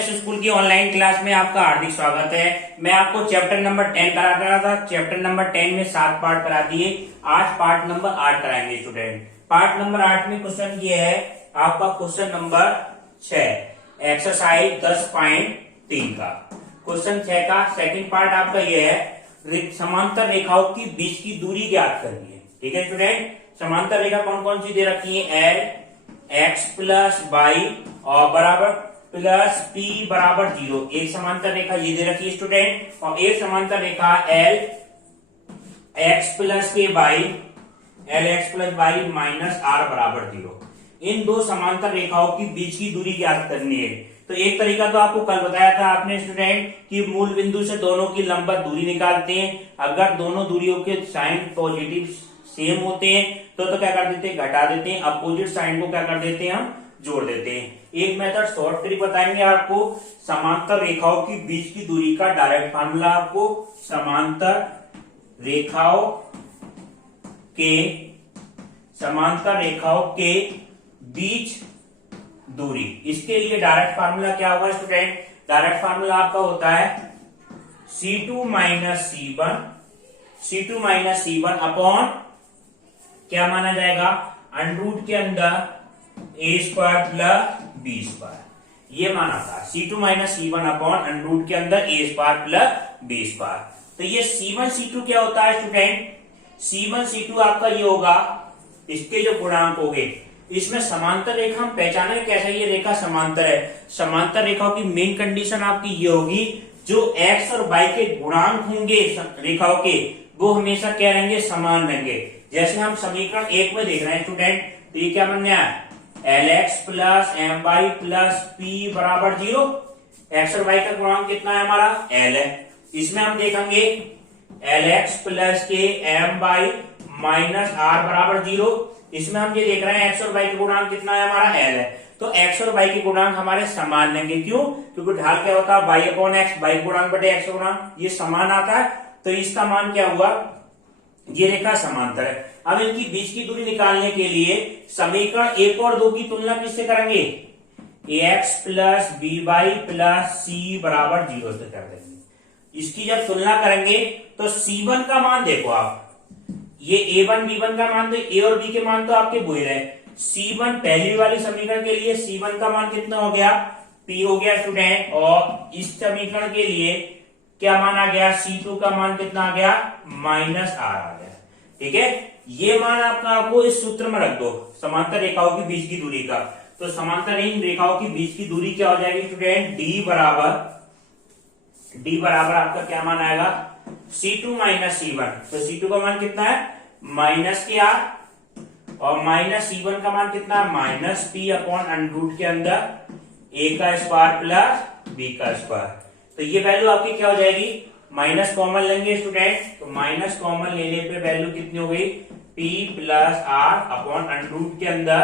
MS school की online class में आपका हार्दिक स्वागत है। मैं आपको चैप्टर नंबर 10 करा रहा था। चैप्टर नंबर 10 में 7 पार्ट करा दिए। आज पार्ट नंबर 8 कराएंगे स्टूडेंट। पार्ट नंबर 8 में क्वेश्चन ये है आपका क्वेश्चन नंबर 6 एक्सरसाइज 10.3 का। क्वेश्चन 6 का सेकंड पार्ट आपका ये है समांतर रेखाओं की बीच की दूरी ज्ञात करनी है। ठीक है स्टूडेंट, समांतर रेखा कौन कौन सी दे रखी है? एल एक्स प्लस वाई और बराबर प्लस पी बराबर 0। एक समांतर रेखा ये दे रखी है स्टूडेंट, और एक समांतर रेखा L X plus K Y L X plus Y minus R बराबर 0। इन दो समांतर रेखाओं की बीच की दूरी ज्ञात करनी है। तो एक तरीका तो आपको कल बताया था आपने स्टूडेंट कि मूल बिंदु से दोनों की लंबवत दूरी निकालते हैं। अगर दोनों दूरियों के साइन पॉजिटिव सेम होते हैं तो क्या कर देते हैं? घटा देते हैं। अपोजिट साइन को क्या कर देते हैं? हम जोड़ देते हैं। एक मेथड शॉर्ट ट्रिक बताएंगे आपको समांतर रेखाओं की बीच की दूरी का डायरेक्ट फार्मूला। आपको समांतर रेखाओं के बीच दूरी, इसके लिए डायरेक्ट फार्मूला क्या होगा स्टूडेंट? डायरेक्ट फार्मूला आपका होता है C2 माइनस C1 अपॉन क्या माना जाएगा? अंडरूट के अंदर ए स्क्वायर प्लस बी स्क्वायर, ये माना था। C2 minus C1 upon under root के अंदर ए स्क्वायर प्लस बी स्क्वायर। तो ये C1 C2 क्या होता है स्टूडेंट? C1 C2 आपका ये होगा, इसके जो गुणांक होंगे। इसमें समांतर रेखा हम पहचाने कैसे ये रेखा समांतर है। समांतर रेखाओं की मेन कंडीशन आपकी ये होगी, जो x और y के गुणांक होंगे रेखाओं के, वो हमेशा क्या रहेंगे? समान रहेंगे। जैसे हम समीकरण 1 में देख रहे हैं स्टूडेंट, तो ये क्या बन गया? L X plus M Y plus P बराबर 0। एक्स और वाई का गुणांक कितना है हमारा? एल है। इसमें हम देखेंगे एल एक्स प्लस के एम वाई माइनस आर बराबर 0। इसमें हम ये देख रहे हैं एक्स और वाई का गुणांक कितना है हमारा? एल है। तो एक्स और वाई के गुणांक हमारे समान रहेंगे। क्यों? क्योंकि ढाल क्या होता है? वाई अपॉन एक्स, वाई गुणांक बटे एक्स गुणांक, ये समान आता है। तो इसका मान क्या हुआ? ये रेखा समांतर है। अब इनकी बीच की दूरी निकालने के लिए समीकरण 1 और 2 की तुलना किससे करेंगे? ax plus B Y plus C बराबर 0 से कर देंगे। इसकी जब तुलना करेंगे तो C1 का मान देखो आप, ये A1 B1 का मान, तो A और B के मान तो आपके वही रहे। C1 पहली वाली समीकरण के लिए C1 का मान कितना हो गया? P हो गया स्टूडेंट। और इस समीकरण के लिए क्या मान आ गया? C2 का मान कितना आ गया? माइनस आर आ गया। ठीक है, ये मान आपको इस सूत्र में रख दो समांतर रेखाओं की बीच की दूरी का। तो समांतर इन रेखाओं की बीच की दूरी क्या हो जाएगी स्टूडेंट? D बराबर आपका क्या मान आएगा? C2 minus C1। तो C2 का मान कितना है? माइनस के आर, और माइनस C1 का मान कितना है? माइनस P अपॉन अंडरूट के अंदर A का स्क्वायर प्लस B का स्क्वायर। तो ये वैल्यू आपकी क्या हो जाएगी? माइनस कॉमन लेंगे स्टूडेंट, तो माइनस कॉमन लेने पे वैल्यू कितनी हो गई? P plus R upon under root के अंदर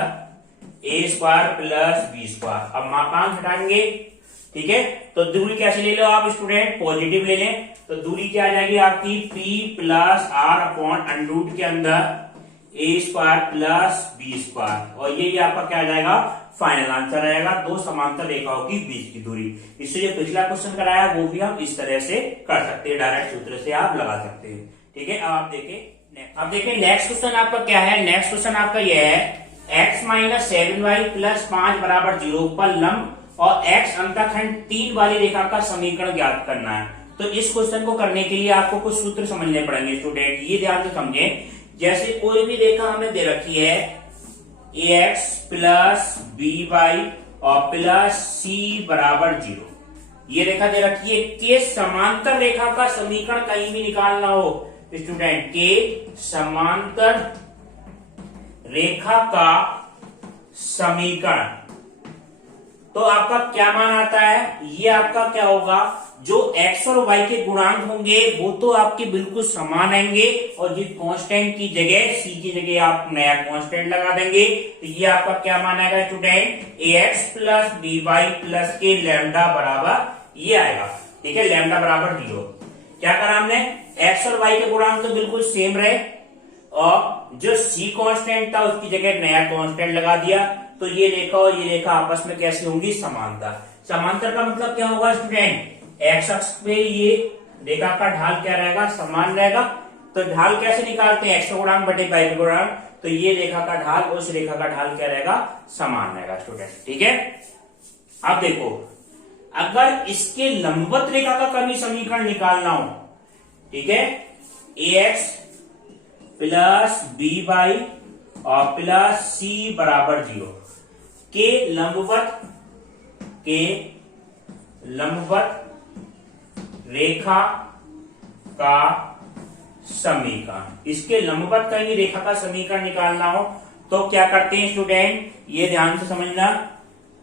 A square plus B square. अब मापांक हटाएंगे। ठीक है, तो दूरी कैसे ले लो आप स्टूडेंट? पॉजिटिव ले लें। तो दूरी क्या आ जाएगी आपकी? P plus R upon under root के अंदर A square plus B square. और ये आपका क्या आ जाएगा? फाइनल आंसर आएगा दो समांतर रेखाओं की बीच की दूरी। इससे जो पिछला क्वेश्चन कराया वो भी हम इस तरह से कर सकते हैं, डायरेक्ट सूत्र से आप लगा सकते हैं। ठीक है, अब आप देखिए नेक्स्ट क्वेश्चन आपका क्या है। नेक्स्ट क्वेश्चन आपका यह है x माइनस 7y प्लस 5 बराबर 0 पर लंब और x अंतःखंड 3 वाली रेखा का समीकरण ज्ञात करना है। तो इस क्वेश्चन को करने के लिए आपको कुछ सूत्र समझने पड़ेंगे स्टूडेंट, ये ध्यान से समझें। जैसे कोई भी रेखा हमें दे रखी है ax प्लस by और प्लस c बराबर 0, ये रेखा दे रखी है। के समांतर रेखा का समीकरण कहीं भी निकालना हो स्टूडेंट, के समांतर रेखा का समीकरण, तो आपका क्या मान आता है? ये आपका क्या होगा? जो x और y के गुणांक होंगे वो तो आपके बिल्कुल समान आएंगे, और ये कांस्टेंट की जगह c की जगह आप नया कांस्टेंट लगा देंगे। तो ये आपका क्या मान आएगा student? ax plus by plus के लैम्डा बराबर ये आएगा। ठीक है, लैम्डा बराबर 0। क्या करा हमने? x और y के गुणांक तो बिल्कुल सेम रहे, और जो c कांस्टेंट था उसकी जगह नया कांस्टेंट लगा दिया। तो ये रेखा और ये रेखा आपस में कैसी होंगी? समानता। समांतर का मतलब क्या होगा स्टूडेंट, एक्स अक्ष पे ये रेखा का ढाल क्या रहेगा, समान रहेगा। तो ढाल कैसे निकालते हैं, एक्स का गुणांक बटे वाई का गुणांक। तो ये रेखा का ढाल और उस रेखा का ढाल क्या रहेगा, समान रहेगा स्टूडेंट। ठीक है, अब देखो अगर इसके लंबवत रेखा का कमी समीकरण निकालना हो, ठीक है, ax प्लस बी वाई और प्लस सी बराबर 0 के लंबवत रेखा का समीकरण, इसके लंबवत कहीं रेखा का समीकरण निकालना हो तो क्या करते हैं स्टूडेंट, ये ध्यान से समझना,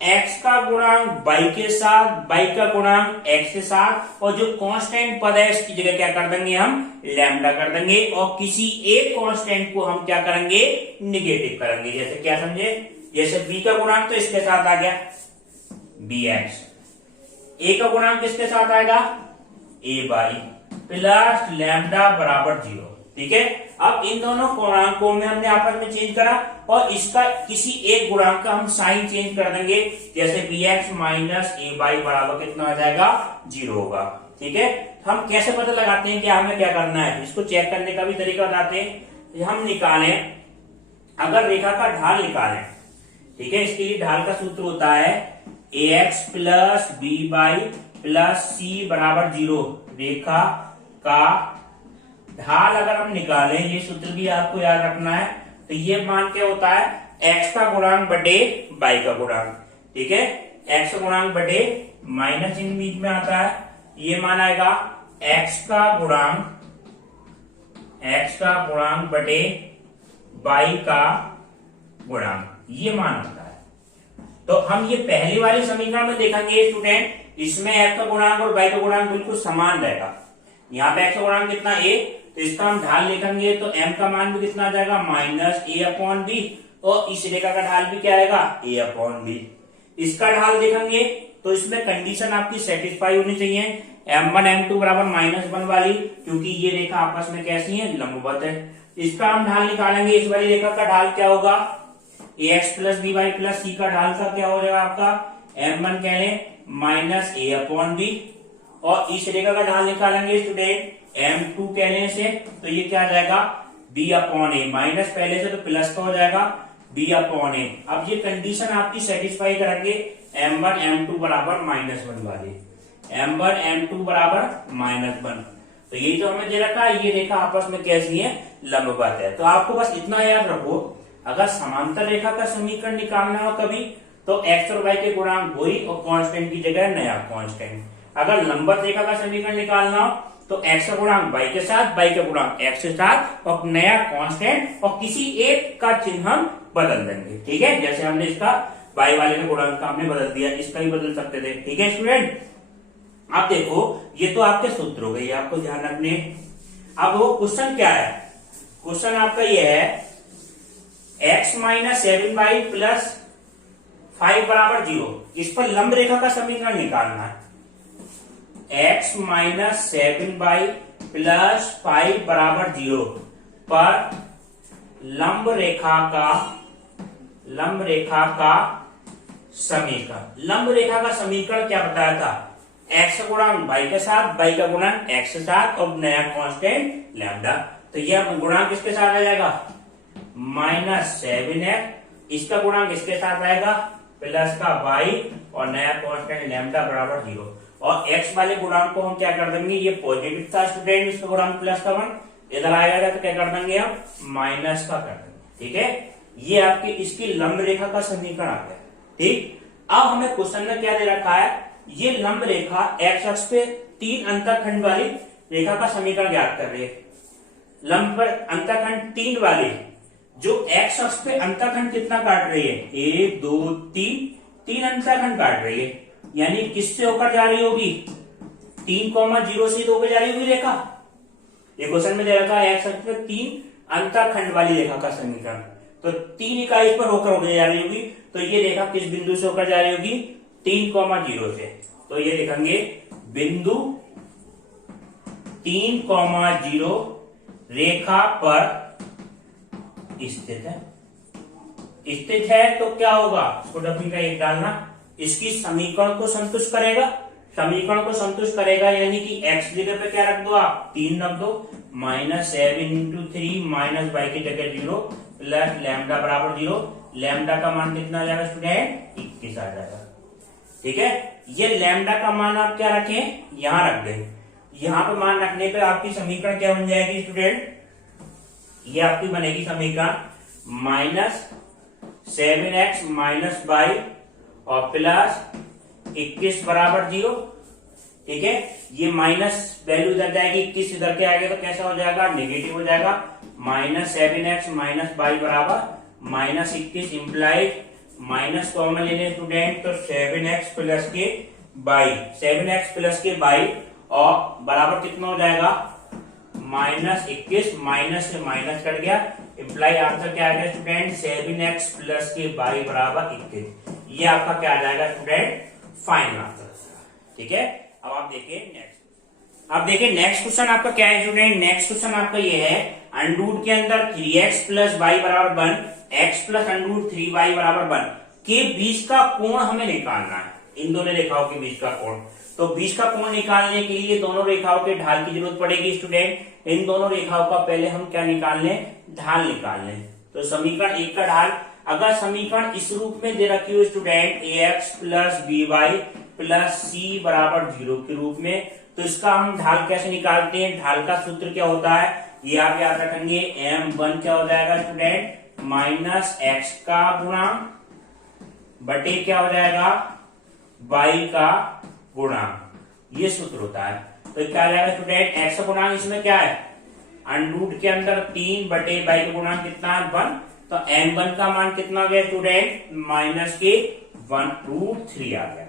x का गुणांक y के साथ, y का गुणांक x के साथ, और जो कांस्टेंट पद है इसकी जगह क्या कर देंगे हम, लैम्डा कर देंगे, और किसी एक कांस्टेंट को हम क्या करेंगे, निगेटिव करेंगे। जैसे क्या समझे, जैसे b का गुणांक तो इसके साथ आ गया bx, a का गुणांक किसके साथ आएगा, ay प्लस लैम्डा बराबर 0। ठीक है, अब इन दोनों गुणांकों में हमने आपस में चेंज करा और इसका किसी एक गुणांक का हम साइन चेंज कर देंगे, जैसे bx माइनस ए वाई बराबर कितना आ जाएगा, 0 होगा। ठीक है, हम कैसे पता लगाते हैं कि हमें क्या करना है, इसको चेक करने का भी तरीका बताते हैं। हम निकालें, अगर रेखा का ढाल निकालें, ठीक है, इसके लिए ढाल का सूत्र होता है ax plus B Y plus C बराबर 0। रेखा का ढाल अगर हम निकालें, ये सूत्र भी आपको याद रखना है, तो ये मान क्या होता है, x का गुणांक बटे y का गुणांक। ठीक है, x का गुणांक बटे माइनस इन बीच में आता है, ये मान आएगा x का गुणांक बटे y का गुणांक, ये मान आता है। तो हम ये पहली वाली समीकरण में देखेंगे स्टूडेंट, इसमें x का गुणांक और y का गुणांक बिल्कुल समान रहेगा। यहाँ पे x का गुणांक कितना a, तो इसका हम ढाल लिखेंगे तो m का मान भी कितना आ जाएगा, माइनस a अपॉन बी, और इस रेखा का ढाल भी क्या आएगा, a अपॉन बी। इसका ढाल देखेंगे तो इसमें कंडीशन आपकी सेटिस्फाई होनी चाहिए, m1 m2 बराबर -1 वाली, क्योंकि ये रेखा आपस में कैसी है, लंबवत है। इसका हम ढाल निकालेंगे, इस वाली रेखा का ढाल क्या होगा, ax plus B Y plus C का ढाल का क्या हो जाएगा आपका, m1 कह लें माइनस a अपॉन बी, और इस रेखा का ढाल निकालेंगे स्टूडेंट m2 कहने से, तो ये क्या आ जाएगा, b अपॉन ए, माइनस पहले से तो प्लस का हो जाएगा b अपॉन ए। अब ये कंडीशन आपकी सेटिस्फाई करेंगे m1 m2 बराबर -1 वाली, m1 m2 बराबर -1। तो ये जो हमें दे रखा है, ये रेखा आपस में कैसी है, लंबवत है। तो आपको बस इतना याद रखो, अगर समांतर रेखा का समीकरण निकालना हो कभी, तो x और y के गुणांक वही और कांस्टेंट की जगह नया कांस्टेंट। अगर लंबवत रेखा का समीकरण निकालना हो तो x का गुणांक y के साथ, y का गुणांक x के साथ, और नया कांस्टेंट, और किसी एक का चिन्ह हम बदल देंगे। ठीक है, जैसे हमने इसका y वाले का गुणांक का हमने बदल दिया, इसका ही बदल सकते थे। ठीक है स्टूडेंट, अब देखो ये तो आपके सूत्र हो गए, आपको ध्यान रखने। अब वो क्वेश्चन क्या है, क्वेश्चन आपका ये है x माइनस 7y प्लस 5 बराबर 0, इस पर लंब रेखा का समीकरण निकालना है। x माइनस 7y प्लस 5 बराबर 0 पर लंब रेखा का समीकरण। लंब रेखा का समीकरण क्या बताया था, x का गुणांक y के साथ, y का गुणांक x के साथ, और नया कांस्टेंट लैम्डा। तो यह गुणांक किसके साथ आ जाएगा, -7x, इसका गुणांक इसके साथ आएगा प्लस का y, और नया कांस्टेंट लैम्डा बराबर 0। और x वाले गुणांक को हम क्या कर देंगे, ये पॉजिटिव था स्टूडेंट, इसका गुणांक प्लस का 1, इधर आएगा तो क्या कर देंगे हम, माइनस का कर देंगे। ठीक है, ये आपकी इसकी लंब रेखा का समीकरण आ गया। ठीक, अब हमें क्वेश्चन में क्या दे रखा है, ये लंब रेखा x अक्ष पे 3 अंतःखंड वाली रेखा का समीकरण ज्ञात कर रही है। लंब पर अंतःखंड 3 वाली, जो x अक्ष पे अंतःखंड कितना काट रही है, 1 2 3 अंतःखंड काट रही है, यानी किससे होकर जा रही होगी, 3,0 से होकर जा रही होगी रेखा। ये क्वेश्चन में दे रखा है x अक्ष पे 3 अंतःखंड वाली रेखा का समीकरण, तो 3 इकाई पर होकर जा रही होगी, तो ये रेखा किस बिंदु से होकर जा रही होगी, 3,0 से। तो ये लिखेंगे बिंदु 3,0 रेखा पर स्थित है। तो क्या होगा, इसको डब्ल्यू का एक डालना, इसकी समीकरण को संतुष्ट करेगा, समीकरण को संतुष्ट करेगा यानी कि x जगह पे क्या रख दो आप 3 रख दो, -7 × 3 -y की जगह 0 प्लस लैम्डा बराबर 0, लैम्डा का मान कितना आ जाएगा स्टूडेंट 21 आ जाएगा। ठीक है, ये लैम्डा का मान आप क्या रखें यहां रख दें, यहां पे मान रखने पे आपकी समीकरण क्या बन जाएगी स्टूडेंट, ये आपकी बनेगी समीकरण -7x - y और प्लस 21 बराबर 0। ठीक है, ये माइनस वैल्यू इधर जाएगी, 21 इधर के आगे तो कैसा हो जाएगा नेगेटिव हो जाएगा, -7x - y बराबर -21 इम्प्लाइड माइनस कॉमन लेने स्टूडेंट तो 7x प्लस के बाई 7x प्लस के बाई और बराबर कितना हो जाएगा -21, माइनस से माइनस कट गया, इम्प्लाई आंसर क्या आ गया स्टूडेंट 7x प्लस के बाई बराबर 21। ये आपका क्या आ जाएगा स्टूडेंट फाइनल आंसर। ठीक है, अब आप देखिए नेक्स्ट, अब देखिए नेक्स्ट क्वेश्चन आपका क्या है स्टूडेंट, नेक्स्ट क्वेश्चन आपका ये है अंडरूट के अंदर 3x प्लस वाई बराबर 1 x प्लस अंडरूट 3y बराबर 1 के बीच का कोण हमें निकालना है, इन दोनों रेखाओं के बीच का कोण। तो बीच का कोण निकालने के लिए दोनों रेखाओं के ढाल की जरूरत पड़ेगी स्टूडेंट, इन दोनों रेखाओं का पहले हम क्या निकाल लें ढाल निकाल लें। तो समीकरण 1 का ढाल, अगर समीकरण इस रूप में दे रखी हो student ax plus by plus c बराबर 0 के रूप में, तो इसका हम ढाल कैसे निकालते हैं, ढाल का सूत्र क्या होता है ये आप याद रखेंगे, m1 क्या हो जाएगा स्टूडेंट माइनस x का गुणांक बटे क्या हो जाएगा y का गुणांक, ये सूत्र होता है। तो क्या आ जाएगा स्टूडेंट x का गुणांक इसमें क्या है अंडरूट के अंदर 3 बटे y का गुणांक कितना है 1, तो m1 का मान कितना हो गया स्टूडेंट माइनस के 1√3 आ गया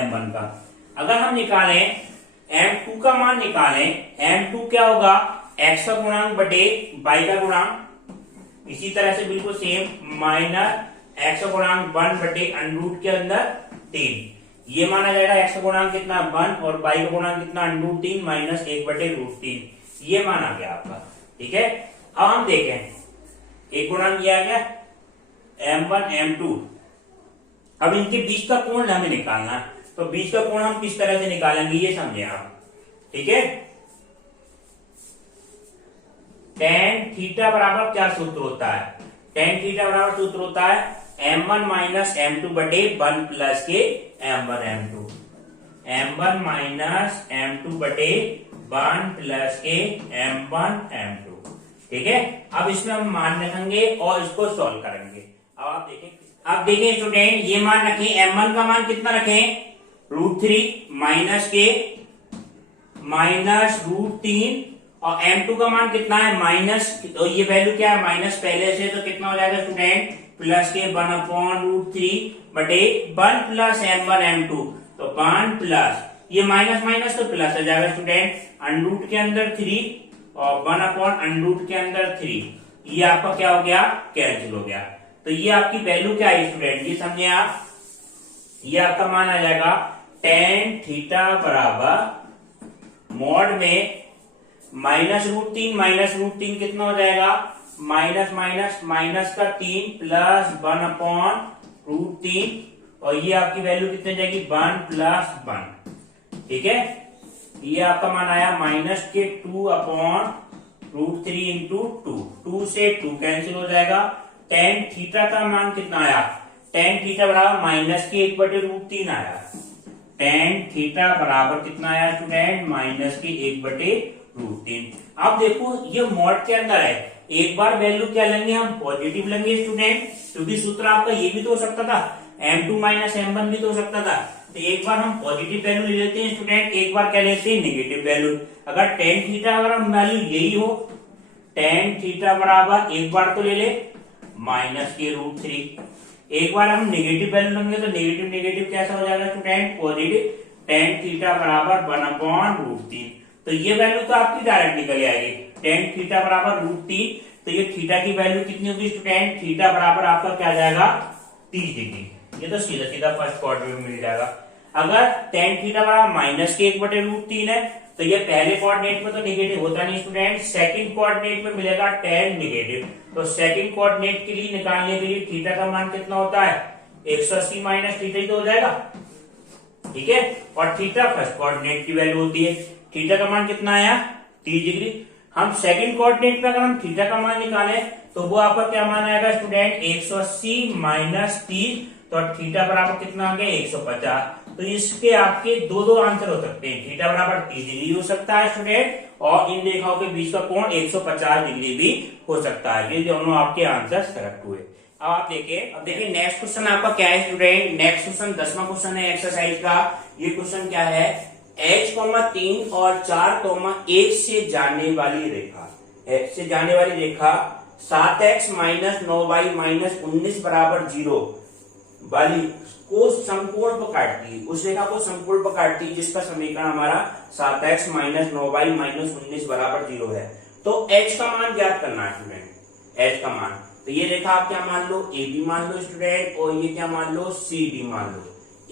m1 का। अगर हम निकालें m2 का मान निकालें, m2 क्या होगा x का गुणांक बटे y का गुणांक, इसी तरह से बिल्कुल सेम माइनस x का गुणांक 1 बटे अंडरूट के अंदर 3, ये माना जाएगा x का गुणांक कितना 1 और y का गुणांक कितना अंडरूट 3 माइनस 1 बटे √3, ये मान आ गया आपका। ठीक है, अब हम देखें एक गुणांक ये आ गया m1 m2, अब इनके बीच का कोण हमें निकालना है, तो बीच का कोण हम किस तरह से निकालेंगे ये समझे आप। ठीक है, tan थीटा बराबर क्या सूत्र होता है, tan थीटा बराबर सूत्र होता है m1 माइनस m2 बटे 1 प्लस के m1 m2, m1 minus m2 बटे 1 प्लस के m1 m2। ठीक है, अब इसमें हम मान रखेंगे और इसको सॉल्व करेंगे। अब देखें स्टूडेंट, ये मान रखें m1 का मान कितना रखें √3 माइनस के माइनस √3 और m2 का मान कितना है माइनस, तो ये वैल्यू क्या है माइनस पहले से, तो कितना हो जाएगा स्टूडेंट प्लस के 1/√3 बटे 1 प्लस m1 m2, तो 1 प्लस ये माइनस माइनस तो प्लस हो जाएगा स्टूडेंट अंडरूट के अंदर 3 और 1/√3 के अंदर 3, ये आपका क्या हो गया कैंसिल हो गया। तो ये आपकी वैल्यू क्या है स्टूडेंट ये समझे आप, ये आपका मान आ जाएगा tan थीटा बराबर मॉड में -√3 कितना हो जाएगा माइनस माइनस माइनस का 3 प्लस 1/√3 और ये आपकी वैल्यू कितनी जाएगी 1 प्लस 1। ठीक है, ये आपका मान आया माइनस के 2/√3 इंटू 2 से 2 कैंसिल हो जाएगा। tan थीटा का मान कितना आया, tan थीटा बराबर माइनस के 1/√3 आया, tan थीटा बराबर कितना आया स्टूडेंट माइनस के 1/√3। अब देखो ये मॉड के अंदर है, एक बार वैल्यू क्या लेंगे हम पॉजिटिव लेंगे स्टूडेंट, क्योंकि सूत्र आपका ये भी तो हो सकता था m2 माइनस m1 भी तो हो सकता था, तो एक बार हम पॉजिटिव वैल्यू ले लेते हैं स्टूडेंट, एक बार क्या लेते हैं नेगेटिव वैल्यू। अगर tan थीटा अगर हम वैल्यू यही हो tan थीटा बराबर एक बार तो ले ले माइनस के √3, एक बार हम नेगेटिव वैल्यू लेंगे तो नेगेटिव नेगेटिव कैसा हो जाएगा स्टूडेंट पॉजिटिव, tan थीटा बराबर 1/√3, तो ये वैल्यू तो आपकी डायरेक्ट निकल आएगी tan थीटा बराबर √3, तो ये थीटा की वैल्यू कितनी होगी स्टूडेंट थीटा बराबर आपका क्या जाएगा 30 डिग्री, ये तो सीधा सीधा फर्स्ट क्वाड्रेंट में मिल जाएगा। अगर tan थीटा बराबर माइनस के 1/√3 है तो ये पहले कोऑर्डिनेट में तो नेगेटिव होता नहीं स्टूडेंट, सेकंड कोऑर्डिनेट में मिलेगा tan नेगेटिव, तो सेकंड कोऑर्डिनेट के लिए निकालने के लिए थीटा का मान कितना होता है 180 माइनस थीटा ही तो हो जाएगा, ठीक है। और थीटा फर्स्ट कोऑर्डिनेट की वैल्यू होती है, थीटा का मान कितना आया 30 डिग्री। हम सेकंड कोऑर्डिनेट में अगर हम थीटा का मान निकालें तो वो आपका क्या मान आएगा स्टूडेंट 180 माइनस 30, तो थीटा बराबर कितना आ गया 150। तो इसके आपके दो आंसर हो सकते हैं, थीटा बराबर 30 डिग्री हो सकता है स्टूडेंट, और इन रेखाओं के बीच का कोण 150 डिग्री भी हो सकता है। ये दोनों आपके आंसर करेक्ट हुए। अब आप देखिए नेक्स्ट क्वेश्चन आपका क्या है स्टूडेंट। नेक्स्ट क्वेश्चन 10वां क्वेश्चन है एक्सरसाइज का। ये क्वेश्चन क्या है, h,3 और 4,1 से जाने वाली रेखा, h से जाने वाली रेखा 7x माइनस 9y माइनस 19 बराबर 0 वाली को समकोण पर काटती है, उस रेखा को समकोण पर काटती है जिसका समीकरण हमारा 7x माइनस 9y माइनस 19 बराबर 0 है। तो h का मान ज्ञात करना है स्टूडेंट, h का मान। तो ये रेखा आप क्या मान लो, AB मान लो स्टूडेंट, और ये क्या मान लो CD मान लो।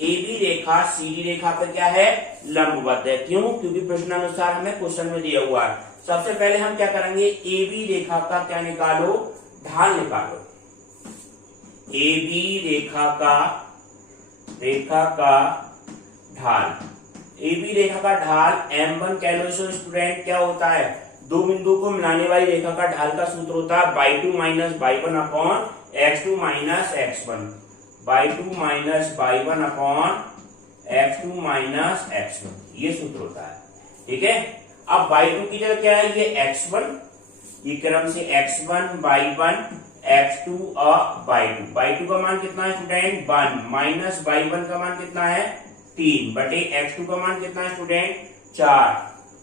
AB रेखा CD रेखा पे क्या है, लंबवत है। क्यों, क्योंकि प्रश्नानुसार हमें क्वेश्चन में दिया हुआ है। सबसे पहले हम क्या करेंगे, AB रेखा का क्या निकालो, ढाल निकालो। AB रेखा का ढाल, AB रेखा का ढाल M1 कैलकुलेशन स्टूडेंट क्या होता है, दो बिंदु को मिलाने वाली रेखा का ढाल का सूत्र होता है y2 minus y1 upon x2 minus x1, y2 minus y1 upon x2 minus x1, ये सूत्र होता है, ठीक है। अब y2 की जगह क्या है, ये x1, ये क्रम से x1 y1 x2 और y2 का मान कितना है स्टूडेंट 1, माइनस y1 का मान कितना है 3 बटे x2 का मान कितना है स्टूडेंट 4,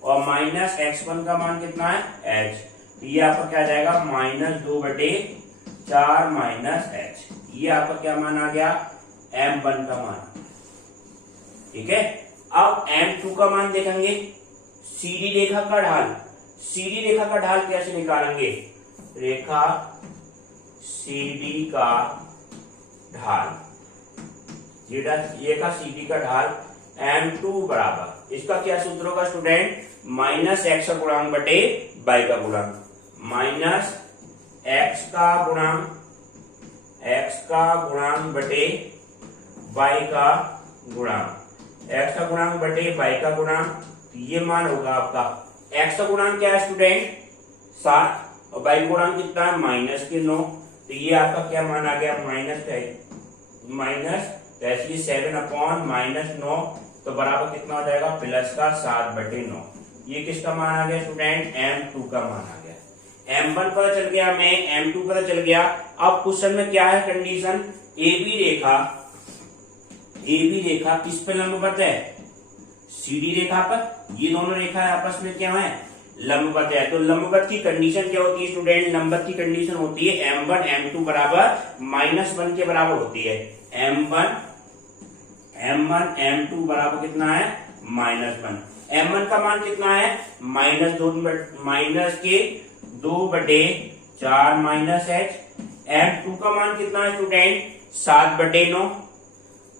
और माइनस x1 का मान कितना है h। तो ये आपका क्या जाएगा -2/4 माइनस h, ये आपका क्या मान आ गया M1 का मान, ठीक है। अब M2 का मान देखेंगे, CD रेखा का ढाल, CD रेखा का ढाल कैसे निकालेंगे, रेखा CD का ढाल, रेखा CD का ढाल M2 बराबर, इसका क्या सूत्र होगा स्टूडेंट, माइनस x का गुणांक बटे y का गुणांक, माइनस x का गुणांक बटे y का गुणांक, x का गुणांक बटे y का गुणांक। ये मान होगा आपका, x का गुणांक क्या है स्टूडेंट 7 और y का गुणांक कितना है -9, तो ये आपका क्या मान आ गया माइनस 7 अपॉन -9, तो बराबर कितना हो जाएगा प्लस का 7/9। ये किसका मान आ गया स्टूडेंट M2 का मान आ गया। M1 पता चल गया, मैं M2 पता चल गया। अब क्वेश्चन में क्या है कंडीशन, AB रेखा किस पे लंबवत है, CD रेखा पर। ये दोनों रेखा आपस में क्या है लंबवत है। तो लंबवत की कंडीशन क्या होती है स्टूडेंट, लंबवत की कंडीशन होती है M1 M2 बराबर -1 के बराबर होती है। M1 M2 बराबर कितना है -1। M1 का मान कितना है -2/4 माइनस h। M2 का मान कितना है स्टूडेंट 7/9,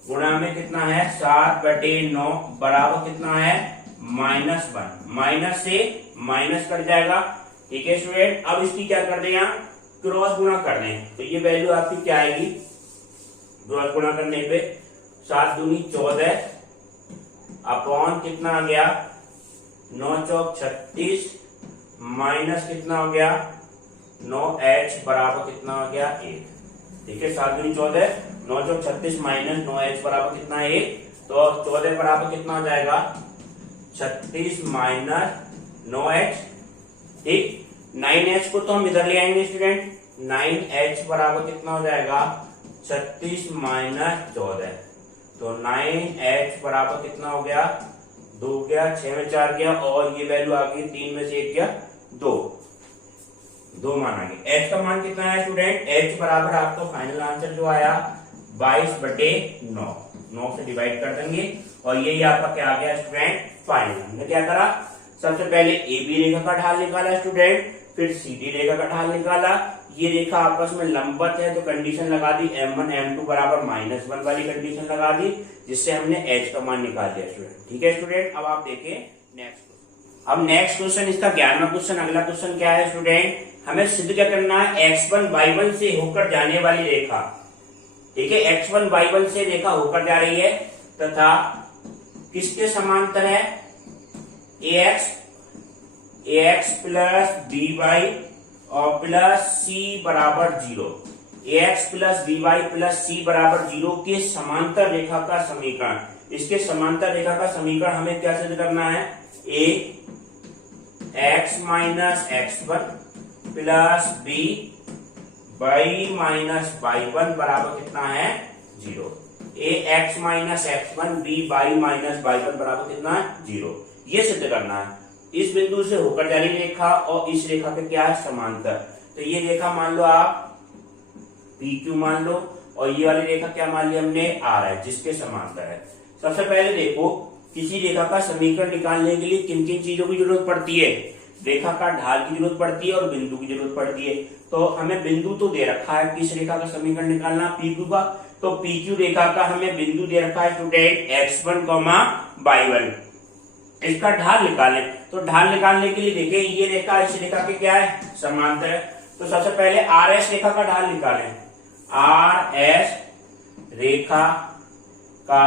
गुणा में कितना है 7/9 बराबर कितना है -1, माइनस से माइनस कट जाएगा, ठीक है स्टूडेंट। अब इसकी क्या कर दें, क्रॉस गुणा कर दें, तो ये वैल्यू आपकी क्या आएगी, क्रॉस गुणा करने पे 7 दूनी 14 अपॉन कितना आ गया 9 चौक 36 माइनस कितना हो गया 9h बराबर कितना हो गया 1, ठीक है। 7 दूनी 14, 9 चौक 36 माइनस 9h बराबर कितना है 1, तो 14 बराबर कितना हो जाएगा 36 माइनस 9h, ठीक। 9h को तो हम इधर ले आएंगे स्टूडेंट, 9h बराबर कितना हो जाएगा 36 माइनस 14, तो 9h बराबर कितना हो गया 2 गया, 6 में 4 गया, और ये वैल्यू आ गई 3 में से 1 गया 2 मान आ गए। h का मान कितना है स्टूडेंट, h बराबर आपको फाइनल आंसर जो आया 22/9, 9 से डिवाइड कर देंगे, और यही आपका क्या आ गया स्टूडेंट फाइनल। हमने क्या करा, सबसे पहले AB रेखा का ढाल निकाला स्टूडेंट, फिर CD रेखा का ढाल निकाला। ये रेखा आपस में लंबवत है तो कंडीशन लगा दी M1 M2 बराबर -1 वाली कंडीशन लगा दी, जिससे हमने h का मान निकाल दिया स्टूडेंट, ठीक है स्टूडेंट। अब आप देखिए नेक्स्ट क्वेश्चन। अब नेक्स्ट क्वेश्चन इसका 11वां क्वेश्चन। अगला क्वेश्चन क्या है स्टूडेंट, हमें सिद्ध क्या करना है, x1 y1 से होकर जाने वाली रेखा, ठीक है, x1 y1 से रेखा होकर जा रही है तथा किसके समांतर है, ax प्लस by और प्लस c बराबर 0, ax plus by plus c बराबर 0 के समांतर रेखा का समीकरण। इसके समांतर रेखा का समीकरण हमें क्या सिद्ध करना है, x minus x1 plus b y minus y1 बराबर कितना है, 0। ax minus x1 b y minus y1 बराबर कितना है, 0। ये सिद्ध करना है। इस बिंदु से होकर जा रही रेखा और इस रेखा के क्या है, समांतर। तो ये रेखा मान लो आप PQ मान लो, और ये वाली रेखा क्या मान ली हमने, R है, जिसके समांतर है। सबसे पहले देखो, किसी रेखा का समीकरण निकालने के लिए किन किन चीजों की जरूरत पड़ती है, रेखा का ढाल की जरूरत पड़ती है और बिंदु की जरूरत पड़ती है। तो हमें बिंदु तो दे रखा है, किस रेखा का समीकरण निकालना, PQ का। तो PQ रेखा का हमें बिंदु दे रखा है स्टूडेंट x1, y1। इसका ढाल निकालें, तो ढाल निकालने के लिए देखें, ये रेखा इस रेखा के क्या है, समांतर है। तो सबसे पहले RS रेखा का ढाल निकालें। RS रेखा का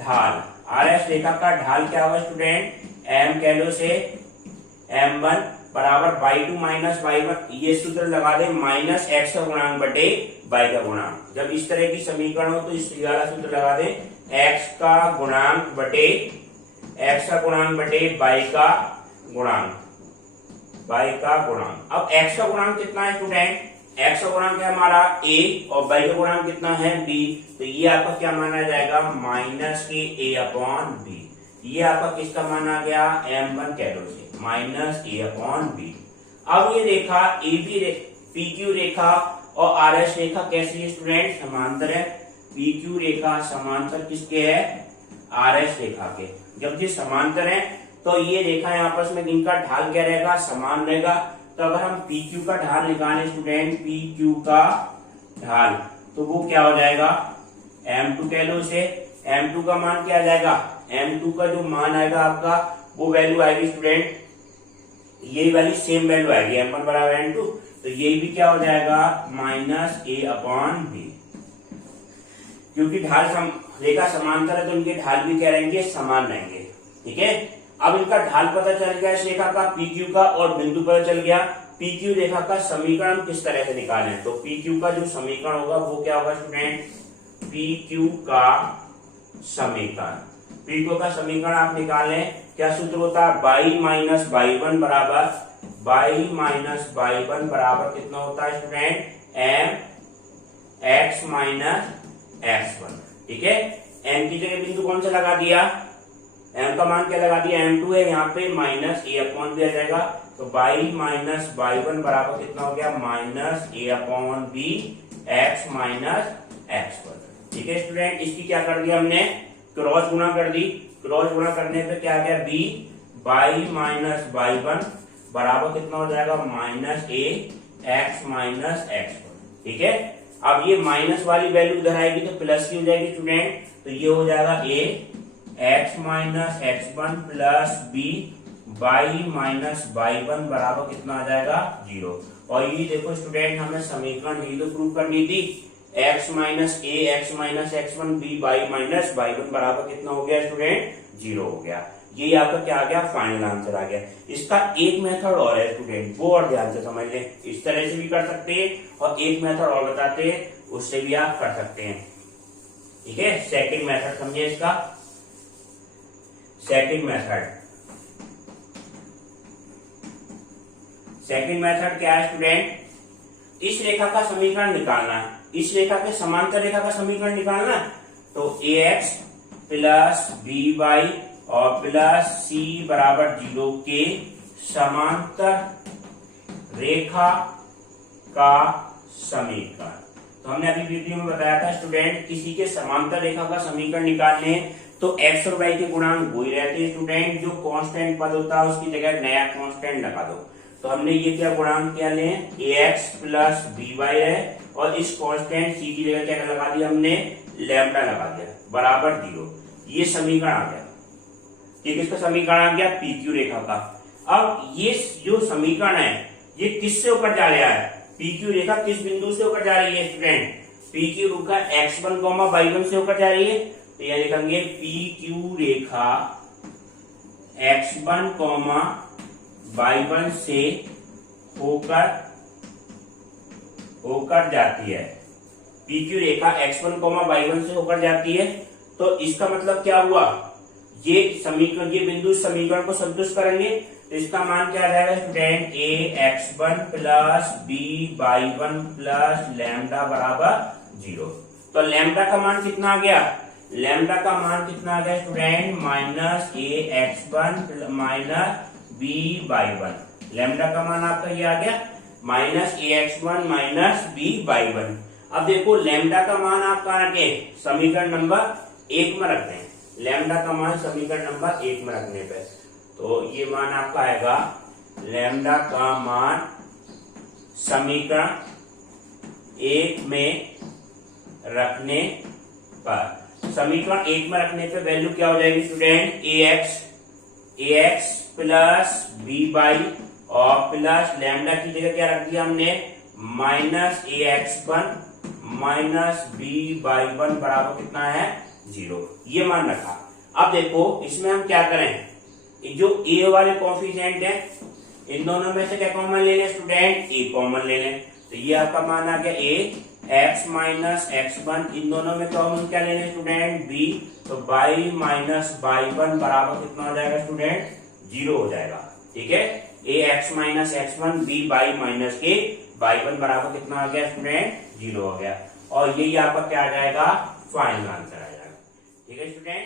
ढाल, RS रेखा का ढाल क्या होगा स्टूडेंट, m कह लो से m1 बराबर y2 माइनस y1। ये सूत्र लगा दे, माइनस x का गुणांक बटे y का गुणांक। जब इस तरह की समीकरण हो तो इस वाला सूत्र लगा दे, x का गुणांक बटे y का गुणांक, y का गुणांक। अब x का गुणांक कितना है स्टूडेंट, x का गुणांक है हमारा a और y का गुणांक कितना है b। तो ये आपका क्या माना जाएगा, माइनस के a अपॉन b। ये आपका किसका माना गया, m1 कह लो से, माइनस a अपॉन b। अब ये रेखा AB PQ रेखा और RS रेखा कैसी है स्टूडेंट, समांतर है। PQ रेखा समांतर किसके है, RS रेखा के। जब ये समांतर है तो ये रेखा आपस में इनका ढाल क्या रहेगा, समान रहेगा। तो अगर हम PQ का ढाल निकालें स्टूडेंट, PQ का ढाल, तो वो क्या हो जाएगा, m2 कह लो इसे। m2 का मान क्या आ जाएगा, m2 का जो मान आएगा आपका वो वैल्यू आएगी स्टूडेंट, ये वाली सेम वैल्यू आएगी, m1 बराबर m2। तो ये भी क्या हो जाएगा, माइनस a अपॉन b। क्योंकि ढाल रेखा समांतर है तो इनके ढाल भी क्या रहेंगे, समान रहेंगे। ठीक है, अब इनका ढाल पता चल गया इस रेखा का, PQ का, और बिंदु पता चल गया। PQ रेखा का समीकरण किस तरह से निकालें, तो PQ का जो समीकरण होगा वो क्या होगा स्टूडेंट, PQ का समीकरण। PQ का समीकरण आप निकालें, क्या सूत्र होता है, y माइनस y1 बराबर, y माइनस y1 बराबर कितना होता है student, m x minus x1। ठीक है, m की जगह बिंदु कौन सा लगा दिया, m का मान क्या लगा दिया, m2 है, यहाँ पे माइनस a अपॉन b आ जाएगा। तो y माइनस y1 बराबर कितना हो गया, minus a upon b x minus x1। ठीक है स्टूडेंट, इसकी क्या कर दिया हमने, क्रॉस गुणा कर दी। क्रॉस गुणा करने पे क्या आ गया, b y माइनस y1 बराबर कितना हो जाएगा, minus a x minus x1। ठीक है, अब ये माइनस वाली वैल्यू इधर आएगी तो प्लस की हो जाएगी स्टूडेंट। तो ये हो जाएगा a x minus x1 plus b y minus y1 बराबर कितना आ जाएगा, 0। और ये देखो स्टूडेंट, हमें समीकरण यही तो प्रूव करनी थी, x minus a x minus x1 b y minus y1 बराबर कितना हो गया स्टूडेंट, 0 हो गया। ये आपका क्या आ गया, फाइनल आंसर आ गया। इसका एक मेथड और है स्टूडेंट, वो और ध्यान से समझ लें। इस तरह से भी कर सकते हैं और एक मेथड और बताते हैं, उससे भी आप कर सकते हैं। ठीक है, सेकंड मेथड समझिए इसका। सेकंड मेथड क्या है स्टूडेंट, इस रेखा का समीकरण निकालना है, इस रेखा के समांतर रेखा का समीकरण निकालना है। तो ax प्लस by और प्लस c बराबर 0 के समांतर रेखा का समीकरण। तो हमने अभी वीडियो में बताया था स्टूडेंट, किसी के समांतर रेखा का समीकरण निकालने तो x और y के गुणांक वही रहते हैं स्टूडेंट, जो कांस्टेंट पद होता है उसकी जगह नया कांस्टेंट लगा दो। तो हमने ये क्या गुणांक क्या ले, ax प्लस by है, और इस कांस्टेंट c की जगह क्या लगा दिया हमने, लैम्डा लगा दिया, बराबर 0। ये समीकरण आ गया। ये किसका समीकरण आ गया, PQ रेखा का। अब ये जो समीकरण है ये किससे होकर जा रहा है, PQ रेखा किस बिंदु से होकर जा रही है स्टूडेंट, पी क्यू रेखा x1, y1 से होकर जा रही है, तो यह लिखेंगे पी क्यू रेखा x1, y1 से होकर जाती है। पी क्यू रेखा x1, y1 से होकर जाती है, तो इसका मतलब क्या हुआ, ये समीकरण, ये बिंदु समीकरण को संतुष्ट करेंगे, तो इसका मान क्या आ जाएगा student, A x1 plus B y1 plus lambda बराबर 0। तो लैम्डा का मान कितना आ गया, लैम्डा का मान कितना आ गया student, minus A x1 minus B y1। Lambda का मान आपका ये आ गया minus A x1 minus B y1। अब देखो लैम्डा का मान आप कहाँ रखे, समीकरण नंबर 1 में रखते हैं। लैम्डा का मान समीकरण नंबर 1 में रखने पे, तो ये मान आपका आएगा, लैम्डा का मान समीकरण 1 में रखने पर, समीकरण 1 में रखने पे वैल्यू क्या हो जाएगी स्टूडेंट, ए एक्स प्लस बी वाई और प्लस लैम्डा की जगह क्या रख दिया हमने, minus A x1 minus B y1 बराबर कितना है 0, ये मान रखा। अब देखो इसमें हम क्या करें, जो ए वाले कोफिशिएंट है इन दोनों में से क्या कॉमन ले लें स्टूडेंट, ए कॉमन ले लें, तो ये आपका मान आ गया ए x माइनस x1, इन दोनों में कॉमन क्या ले लें स्टूडेंट, b, तो y माइनस y1 बराबर कितना हो जाएगा स्टूडेंट, 0 हो जाएगा। ठीक है, ए x minus x1 b y minus a y1 बराबर कितना आ गया स्टूडेंट, 0 हो गया, और यही आपका क्या आ जाएगा, फाइनल आंसर आ जाएगा। ठीक है स्टूडेंट,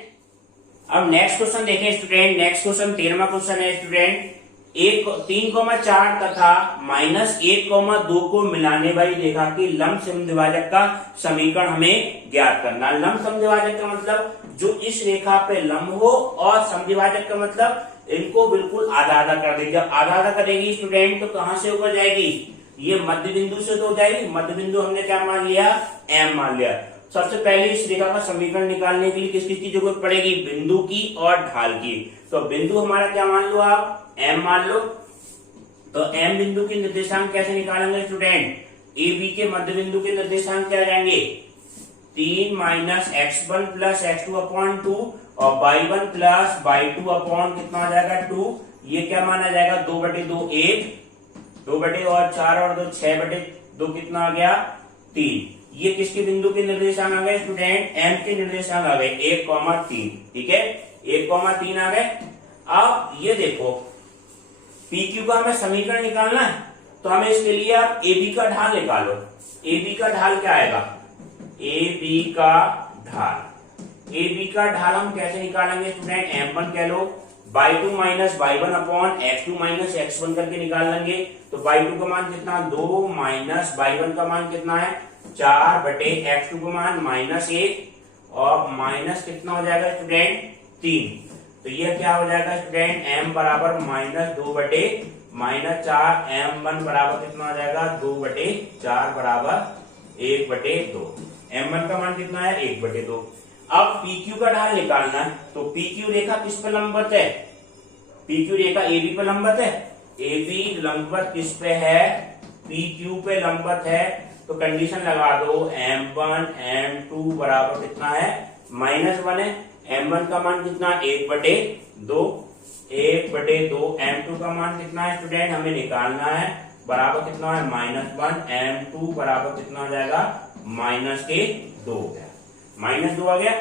अब नेक्स्ट क्वेश्चन देखें स्टूडेंट। नेक्स्ट क्वेश्चन 13वां क्वेश्चन है स्टूडेंट, 3,4 तथा -1,2 को मिलाने वाली रेखा की लंब समद्विभाजक का समीकरण हमें ज्ञात करना। लंब समद्विभाजक का मतलब जो इस रेखा पे लंब हो, और समद्विभाजक का मतलब इनको बिल्कुल आधा आधा कर देगी। जब आधा आधा करेगी स्टूडेंट तो कहां से होकर जाएगी, ये मध्य बिंदु से तो हो जाएगी। मध्य बिंदु हमने क्या मान लिया, एम मान लिया। सबसे पहले इस रेखा का समीकरण निकालने के लिए किस चीज की जरूरत पड़ेगी, बिंदु की और ढाल की। तो बिंदु हमारा क्या मान लो आप, एम मान लो। तो एम बिंदु के निर्देशांक कैसे निकालेंगे स्टूडेंट, ए बी के मध्य बिंदु के निर्देशांक क्या आ जाएंगे, 3 minus x1 plus x2 upon 2 और y1 प्लस y2 अपॉन कितना आ जाएगा 2। ये क्या माना जाएगा, 2/2 1, 2 और 4 और 2 6/2 कितना आ गया 3। ये किसके बिंदु के निर्देशांक आ गए स्टूडेंट, एम के निर्देशांक आ गए 1,3। ठीक है, 1,3 आ गए। अब ये देखो पी क्यू का हमें समीकरण निकालना है, तो हमें इसके लिए आप ए बी का ढाल निकालो। ए बी का ढाल क्या आएगा, ए बी का ढाल, ए बी का ढाल हम कैसे निकालेंगे स्टूडेंट, m1 कह लो, y2 minus y1 upon x2 minus x1 करके निकाल लेंगे। तो y2 का मान कितना 2 माइनस y1 का मान कितना है 4/x2 का मान -1 और माइनस कितना हो जाएगा स्टूडेंट 3। तो ये क्या हो जाएगा स्टूडेंट, m बराबर -2/-4, m1 बराबर कितना हो जाएगा 2/4 बराबर 1/2। m1 का मान कितना है 1/2। अब PQ का ढाल निकालना है, तो PQ रेखा किस पे लंबवत है, PQ रेखा AB पे लंबवत है। AB लंबवत किस पे है, PQ पे लंबवत है। तो कंडीशन लगा दो, m1 m2 बराबर कितना है -1 है। m1 का मान कितना 1/2, 1/2। m2 का मान कितना है स्टूडेंट, हमें निकालना है, बराबर कितना है -1। m2 बराबर कितना हो जाएगा -2 हो गया, -2 आ गया।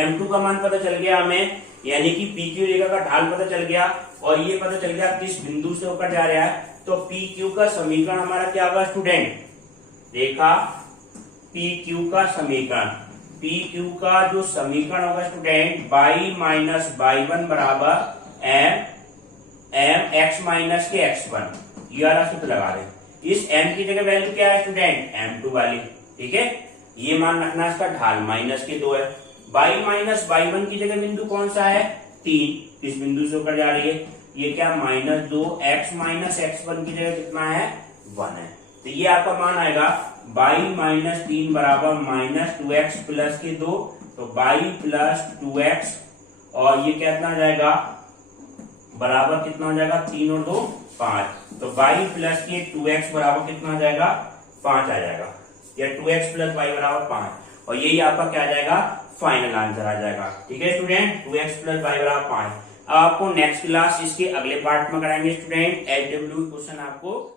m2 का मान पता चल गया हमें, यानी कि PQ रेखा का ढाल पता चल गया, और ये पता चल गया किस बिंदु से होकर जा रहा है। तो PQ का समीकरण हमारा क्या होगा स्टूडेंट, रेखा PQ का समीकरण, PQ का जो समीकरण होगा स्टूडेंट, y माइनस y1 बराबर m x माइनस के x1। ये वाला सूत्र लगा दें। इस m की जगह वैल्यू क्या है स्टूडेंट, m2 वाली। ठीक है, ये मान रखना, इसका ढाल -2 है। y माइनस y1 की जगह बिंदु कौन सा है 3, किस बिंदु से होकर जा रही है, ये क्या -2। x माइनस x1 की जगह कितना है 1 है। तो ये आपका मान आएगा y माइनस 3 बराबर -2x प्लस के 2, तो y प्लस 2x, और ये कितना आ जाएगा बराबर कितना हो जाएगा 3 और 2 5। तो y प्लस के 2x बराबर कितना आ जाएगा 5 आ जाएगा। या 2x प्लस वाई बराबर 5, और यही आपका क्या आ जाएगा, फाइनल आंसर आ जाएगा। ठीक है स्टूडेंट, 2x प्लस वाई बराबर 5। अब आपको नेक्स्ट क्लास इसके अगले पार्ट में कराएंगे स्टूडेंट, एलडब्ल्यू क्वेश्चन आपको